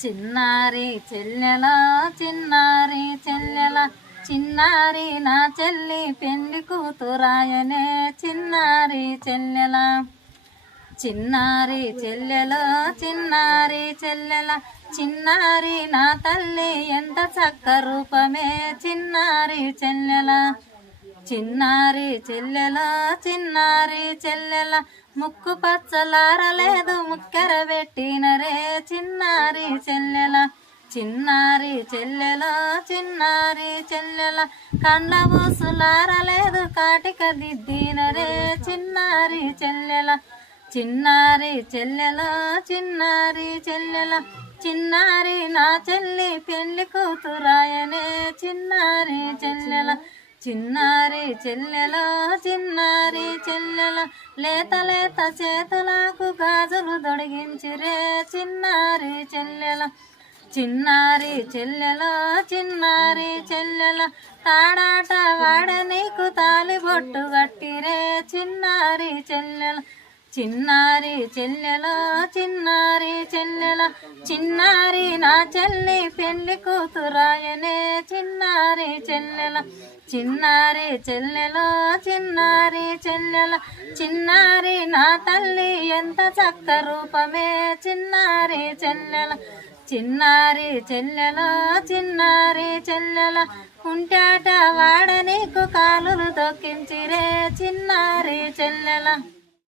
చిన్నారి చెల్లెల చిన్నారి చెల్లెల చిన్నారి నా చెల్లి పెళ్లి కూతురాయనే చిన్నారి చెల్లెల చిన్నారి చెల్లెల చిన్నారి చెల్లెల చిన్నారి నా తల్లి ఎంత చక్క రూపమే చిన్నారి చెల్లెల చిన్నారి చెల్లెల చిన్నారి చెల్లెల ముక్కు పచ్చలారలేదు ముక్కెర పెట్టినరే చిన్నారి చెల్లెల చిన్నారి చెల్లెల చిన్నారి చెల్లెల కండ ఊసులారలేదు కాటిక దిద్దినరే చిన్నారి చెల్లెల చిన్నారి చెల్లెల చిన్నారి చెల్లెల చిన్నారి నా చెల్లి పెళ్లి కూతురాయనే చిన్నారి చెల్లెల చిన్నారి చెల్లెల చిన్నారి చెల్లెల లేత లేత చేతులకు గాజులు తొడిగించిరే చిన్నారి చెల్లెల చిన్నారి చెల్లెల చిన్నారి చెల్లెల తాడాట వాడ నీకు తాలిబొట్టు గట్టిరే చిన్నారి చెల్లెల చిన్నారి చెల్లెల చిన్నారి చెల్లెల చిన్నారి నా చెల్లి పెళ్లి కూతురాయనే చిన్నారి చెల్లెల చిన్నారి చెల్లెల చిన్నారి చెల్లెల చిన్నారి నా తల్లి ఎంత చక్క రూపమే చిన్నారి చెల్లెల చిన్నారి చెల్లెల చిన్నారి చెల్లెల కుంటాట వాడ నీకు కాలులు తొక్కించిరే చిన్నారి చెల్లెల.